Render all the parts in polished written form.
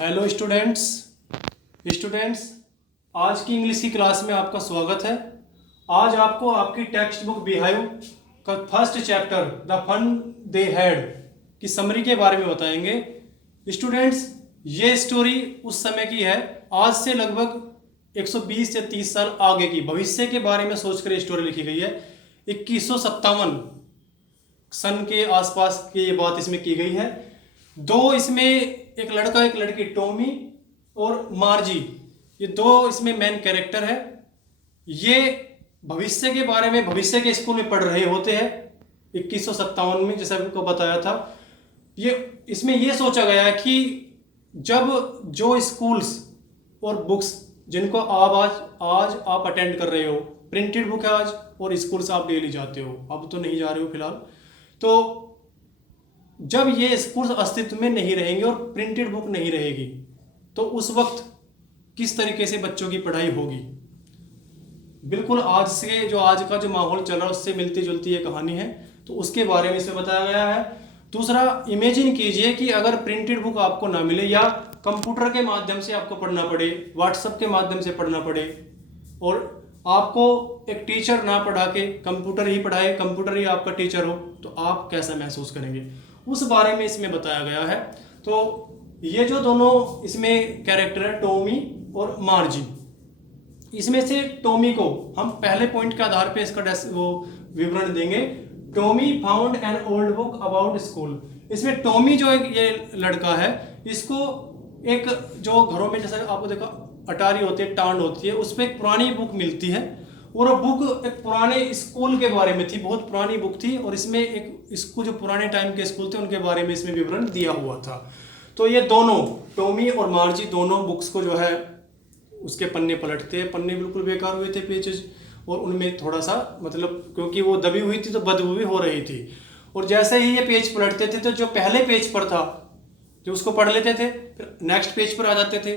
Hello students आज की English की क्लास में आपका स्वागत है। आज आपको आपकी टेक्स्ट बुक बिहाइव का first chapter the fun they had की समरी के बारे में बताएंगे। स्टूडेंट्स, ये स्टोरी उस समय की है, आज से लगभग 120 से 30 साल आगे की, भविष्य के बारे में सोचकर ये स्टोरी लिखी गई है। 2157 सन के आसपास की ये बात इसमें की गई है। दो इसमें एक लड़का एक लड़की, टॉमी और मार्जी, ये दो इसमें मेन कैरेक्टर है। ये भविष्य के बारे में भविष्य के स्कूल में पढ़ रहे होते हैं 2157 में, जैसा आपको बताया था। ये इसमें ये सोचा गया है कि जब जो स्कूल्स और बुक्स जिनको आज आप अटेंड कर रहे हो, प्रिंटेड बुक है आज, और स्कूल्स आप डेली जाते हो, अब तो नहीं जा रहे हो फिलहाल, तो जब ये स्कूल्स अस्तित्व में नहीं रहेंगे और प्रिंटेड बुक नहीं रहेगी, तो उस वक्त किस तरीके से बच्चों की पढ़ाई होगी। बिल्कुल आज का जो माहौल चल रहा है उससे मिलती जुलती ये कहानी है, तो उसके बारे में इसमें बताया गया है। दूसरा, इमेजिन कीजिए कि अगर प्रिंटेड बुक आपको ना मिले या कंप्यूटर के माध्यम से आपको पढ़ना पड़े, व्हाट्सएप के माध्यम से पढ़ना पड़े, और आपको एक टीचर ना पढ़ा के कंप्यूटर ही पढ़ाए, कंप्यूटर ही आपका टीचर हो, तो आप कैसा महसूस करेंगे, उस बारे में इसमें बताया गया है। तो ये जो दोनों इसमें कैरेक्टर है, टॉमी और मार्जी, इसमें से टॉमी को हम पहले पॉइंट के आधार पे इसका वो विवरण देंगे। Tommy found an old book about school. इसमें टॉमी जो एक ये लड़का है, इसको एक जो घरों में जैसा आपको देखा अटारी होती है, टांड होती है, उस पर एक पुरानी बुक मिलती है, और वो बुक एक पुराने स्कूल के बारे में थी, बहुत पुरानी बुक थी, और इसमें एक स्कूल जो पुराने टाइम के स्कूल थे उनके बारे में इसमें विवरण दिया हुआ था। तो ये दोनों टॉमी और मार्जी दोनों बुक्स को जो है उसके पन्ने पलटते हैं। पन्ने बिल्कुल बेकार हुए थे, पेजेस, और उनमें थोड़ा सा मतलब क्योंकि वो दबी हुई थी तो बदबू भी हो रही थी। और जैसे ही ये पेज पलटते थे तो जो पहले पेज पर था जो उसको पढ़ लेते थे, फिर नेक्स्ट पेज पर आ जाते थे,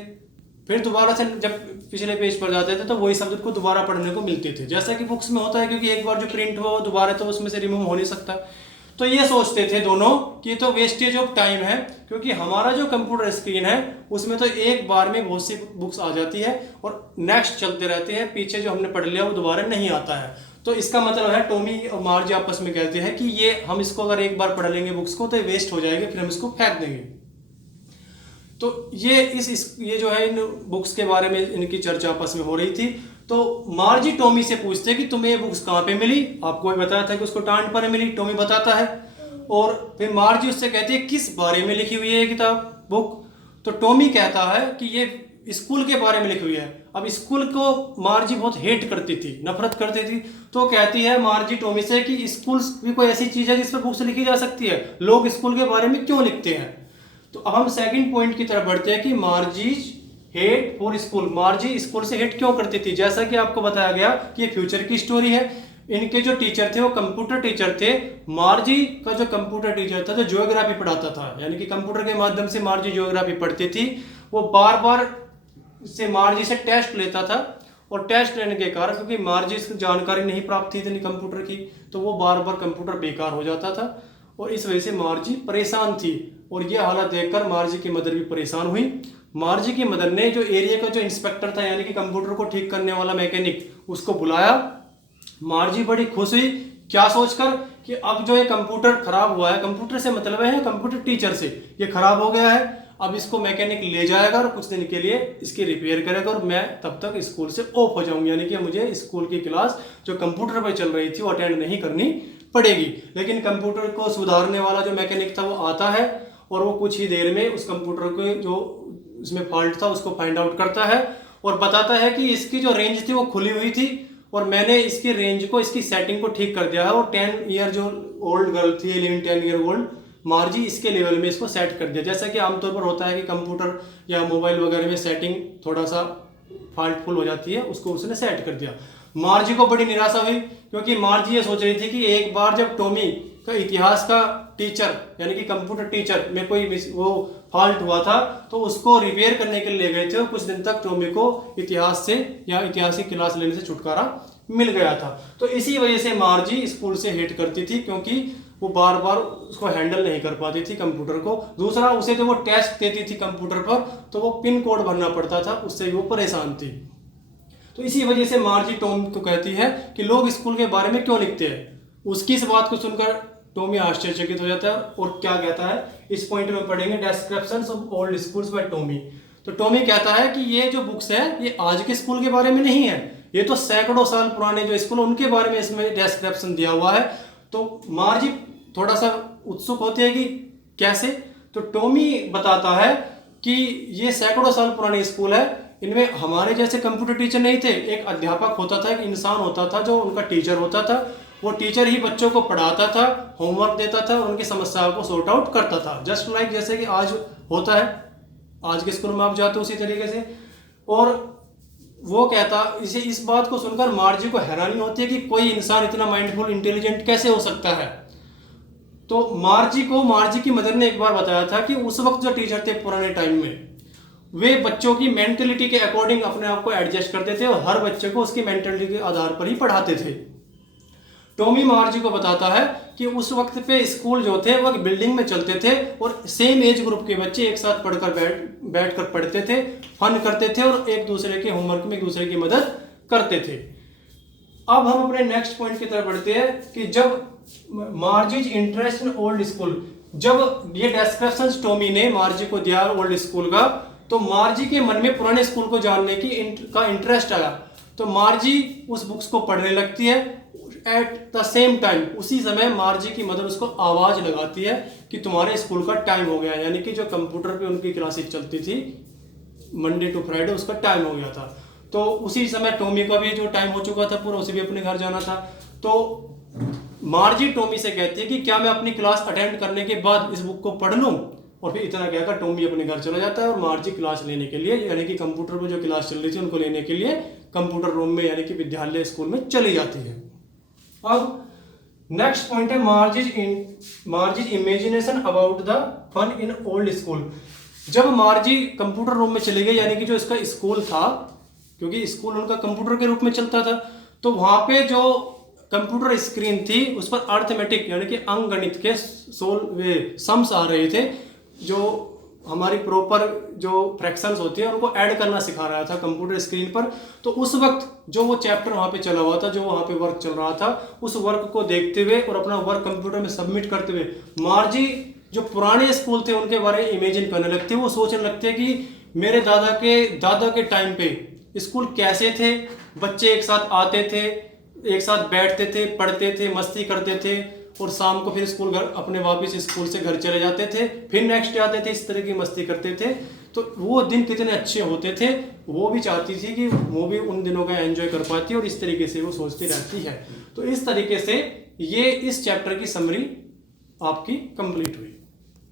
फिर दोबारा से जब पिछले पेज पर जाते थे तो वही शब्द को दोबारा पढ़ने को मिलते थे, जैसा कि बुक्स में होता है, क्योंकि एक बार जो प्रिंट हुआ वो दोबारा तो उसमें से रिमूव हो नहीं सकता। तो ये सोचते थे दोनों कि ये तो वेस्टेज ऑफ टाइम है, क्योंकि हमारा जो कंप्यूटर स्क्रीन है उसमें तो एक बार में बहुत सी बुक्स आ जाती है और नेक्स्ट चलते रहते हैं, पीछे जो हमने पढ़ लिया वो दोबारा नहीं आता है। तो इसका मतलब है टॉमी और मार्जी आपस में कहते हैं कि ये हम इसको अगर एक बार पढ़ लेंगे बुक्स को तो ये वेस्ट हो जाएगी, फिर हम इसको फेंक देंगे। तो ये जो है इन बुक्स के बारे में इनकी चर्चा आपस में हो रही थी। तो मार्जी टॉमी से पूछते हैं कि तुम्हें ये बुक्स कहाँ पे मिली। आपको भी बताया था कि उसको टांड पर मिली, टॉमी बताता है, और फिर मार्जी उससे कहती है किस बारे में लिखी हुई है ये किताब बुक। तो टॉमी कहता है कि ये स्कूल के बारे में लिखी हुई है। अब स्कूल को मार्जी बहुत हेट करती थी, नफरत करती थी, तो कहती है मार्जी टॉमी से कि स्कूल भी कोई ऐसी चीज है जिस पर बुक्स लिखी जा सकती है, लोग स्कूल के बारे में क्यों लिखते हैं। तो अब हम सेकंड पॉइंट की तरफ बढ़ते हैं कि Margie's hate for school. Margie school से हेट क्यों करती थी। जैसा कि आपको बताया गया कि ये फ्यूचर की स्टोरी है। इनके जो टीचर थे वो कंप्यूटर टीचर थे। मार्जी का जो कंप्यूटर टीचर था जो ज्योग्राफी पढ़ाता था, यानी कि कंप्यूटर के माध्यम से मार्जी ज्योग्राफी पढ़ती थी, वो बार बार से मार्जी से टेस्ट लेता था, और टेस्ट लेने के कारण क्योंकि मार्जी से जानकारी नहीं प्राप्त थी इतनी कंप्यूटर की, तो वो बार बार कंप्यूटर बेकार हो जाता था, और इस वजह से मार्जी परेशान थी। और यह हालत देखकर मार्जी की मदर भी परेशान हुई। मार्जी की मदर ने जो एरिया का जो इंस्पेक्टर था, यानी कि कंप्यूटर को ठीक करने वाला मैकेनिक, उसको बुलाया। मार्जी बड़ी खुश हुई, क्या सोचकर कि अब जो ये कंप्यूटर खराब हुआ है, कंप्यूटर से मतलब है कंप्यूटर टीचर से, ये खराब हो गया है, अब इसको मैकेनिक ले जाएगा और कुछ दिन के लिए इसकी रिपेयर करेगा, और मैं तब तक स्कूल से ऑफ हो जाऊंगी, यानी कि मुझे स्कूल की क्लास जो कंप्यूटर पर चल रही थी वो अटेंड नहीं करनी पड़ेगी। लेकिन कंप्यूटर को सुधारने वाला जो मैकेनिक था वो आता है, और वो कुछ ही देर में उस कंप्यूटर के जो उसमें फॉल्ट था उसको फाइंड आउट करता है, और बताता है कि इसकी जो रेंज थी वो खुली हुई थी, और मैंने इसकी रेंज को, इसकी सेटिंग को ठीक कर दिया है, और 10 ईयर जो ओल्ड गर्ल थी, 10 ईयर ओल्ड मार्जी, इसके लेवल में इसको सेट कर दिया। जैसा कि आमतौर पर होता है कि कंप्यूटर या मोबाइल वगैरह में सेटिंग थोड़ा सा फॉल्टफुल हो जाती है, उसको उसने सेट कर दिया। मार्जी को बड़ी निराशा हुई, क्योंकि मार्जी ये सोच रही थी कि एक बार जब टॉमी का इतिहास का टीचर, यानी कि कंप्यूटर टीचर में कोई वो फॉल्ट हुआ था, तो उसको रिपेयर करने के लिए ले गए थे, और कुछ दिन तक टॉमी को इतिहास से या इतिहास की क्लास लेने से छुटकारा मिल गया था। तो इसी वजह से मार्जी स्कूल से हेट करती थी, क्योंकि वो बार बार उसको हैंडल नहीं कर पाती थी कंप्यूटर को। दूसरा, उसे तो वो टेस्ट देती थी कंप्यूटर पर तो वो पिन कोड भरना पड़ता था, उससे वो परेशान थी। तो इसी वजह से मार्जी टॉमी को कहती है कि लोग स्कूल के बारे में क्यों लिखते हैं। उसकी इस बात को सुनकर टॉमी आश्चर्यचकित हो जाता है और क्या कहता है, इस पॉइंट में पढ़ेंगे descriptions of old schools by Tommy. तो टॉमी कहता है कि ये जो बुक्स है ये आज के स्कूल के बारे में नहीं है, ये तो सैकड़ों साल पुराने जो स्कूल उनके बारे में इसमें डिस्क्रिप्शन दिया हुआ है। तो मार्जी थोड़ा सा उत्सुक होती है कि कैसे। तो टॉमी बताता है कि ये सैकड़ों साल पुराने स्कूल है, इनमें हमारे जैसे कंप्यूटर टीचर नहीं थे, एक अध्यापक होता था, एक इंसान होता था जो उनका टीचर होता था। वो टीचर ही बच्चों को पढ़ाता था, होमवर्क देता था और उनकी समस्याओं को सॉर्ट आउट करता था, जस्ट लाइक जैसे कि आज होता है, आज के स्कूल में आप जाते हो उसी तरीके से। और वो कहता, इसे इस बात को सुनकर मार्जी को हैरानी होती है कि कोई इंसान इतना माइंडफुल इंटेलिजेंट कैसे हो सकता है। तो मार्जी की मदर ने एक बार बताया था कि उस वक्त जो टीचर थे पुराने टाइम में, वे बच्चों की मेंटलिटी के अकॉर्डिंग अपने आप को एडजस्ट करते थे और हर बच्चे को उसकी मेंटलिटी के आधार पर ही पढ़ाते थे। टॉमी मार्जी को बताता है कि उस वक्त पे स्कूल जो थे वो बिल्डिंग में चलते थे और सेम एज ग्रुप के बच्चे एक साथ पढ़कर बैठकर पढ़ते थे, फन करते थे और एक दूसरे के होमवर्क में एक दूसरे की मदद करते थे। अब हम अपने नेक्स्ट पॉइंट की तरफ बढ़ते हैं कि जब मार्जीज इंटरेस्ट इन ओल्ड स्कूल, जब ये डिस्क्रिप्शन टॉमी ने मार्जी को दिया ओल्ड स्कूल का, तो मार्जी के मन में पुराने स्कूल को जानने का इंटरेस्ट आया। तो मार्जी उस बुक्स को पढ़ने लगती है। एट द सेम टाइम, उसी समय मार्जी की मदर उसको आवाज लगाती है कि तुम्हारे स्कूल का टाइम हो गया, यानी कि जो कंप्यूटर पे उनकी क्लासेस चलती थी मंडे टू फ्राइडे, उसका टाइम हो गया था। तो उसी समय टॉमी का भी जो टाइम हो चुका था पूरा, उसे भी अपने घर जाना था। तो मार्जी टॉमी से कहती है कि क्या मैं अपनी क्लास अटेंड करने के बाद इस बुक को पढ़ लूं। और फिर इतना कहकर टॉमी अपने घर चला जाता है और मार्जी क्लास लेने के लिए, यानी कि कंप्यूटर पर जो क्लास चल रही थी उनको लेने के लिए कंप्यूटर रूम में, यानी कि विद्यालय स्कूल में चली जाती है। अब नेक्स्ट पॉइंट है Margie's imagination about the fun in old school. जब मार्जी कंप्यूटर रूम में चली गई, यानी कि जो इसका स्कूल था, क्योंकि स्कूल उनका कंप्यूटर के रूप में चलता था, तो वहां पे जो कंप्यूटर स्क्रीन थी उस पर अर्थमेटिक यानी कि अंकगणित के सम्स आ रहे थे, जो हमारी प्रॉपर जो फ्रैक्शंस होती है उनको ऐड करना सिखा रहा था कंप्यूटर स्क्रीन पर। तो उस वक्त जो वो चैप्टर वहाँ पे चला हुआ था, जो वहाँ पे वर्क चल रहा था, उस वर्क को देखते हुए और अपना वर्क कंप्यूटर में सबमिट करते हुए मार्जी जो पुराने स्कूल थे उनके बारे में इमेजिन करने लगते हैं। वो सोचने लगते हैं कि मेरे दादा के टाइम पे स्कूल कैसे थे, बच्चे एक साथ आते थे, एक साथ बैठते थे, पढ़ते थे, मस्ती करते थे और शाम को फिर स्कूल घर अपने वापस स्कूल से घर चले जाते थे, फिर नेक्स्ट डे आते थे, इस तरह की मस्ती करते थे। तो वो दिन कितने अच्छे होते थे, वो भी चाहती थी कि वो भी उन दिनों का एंजॉय कर पाती और इस तरीके से वो सोचती रहती है। तो इस तरीके से ये इस चैप्टर की समरी आपकी कंप्लीट हुई।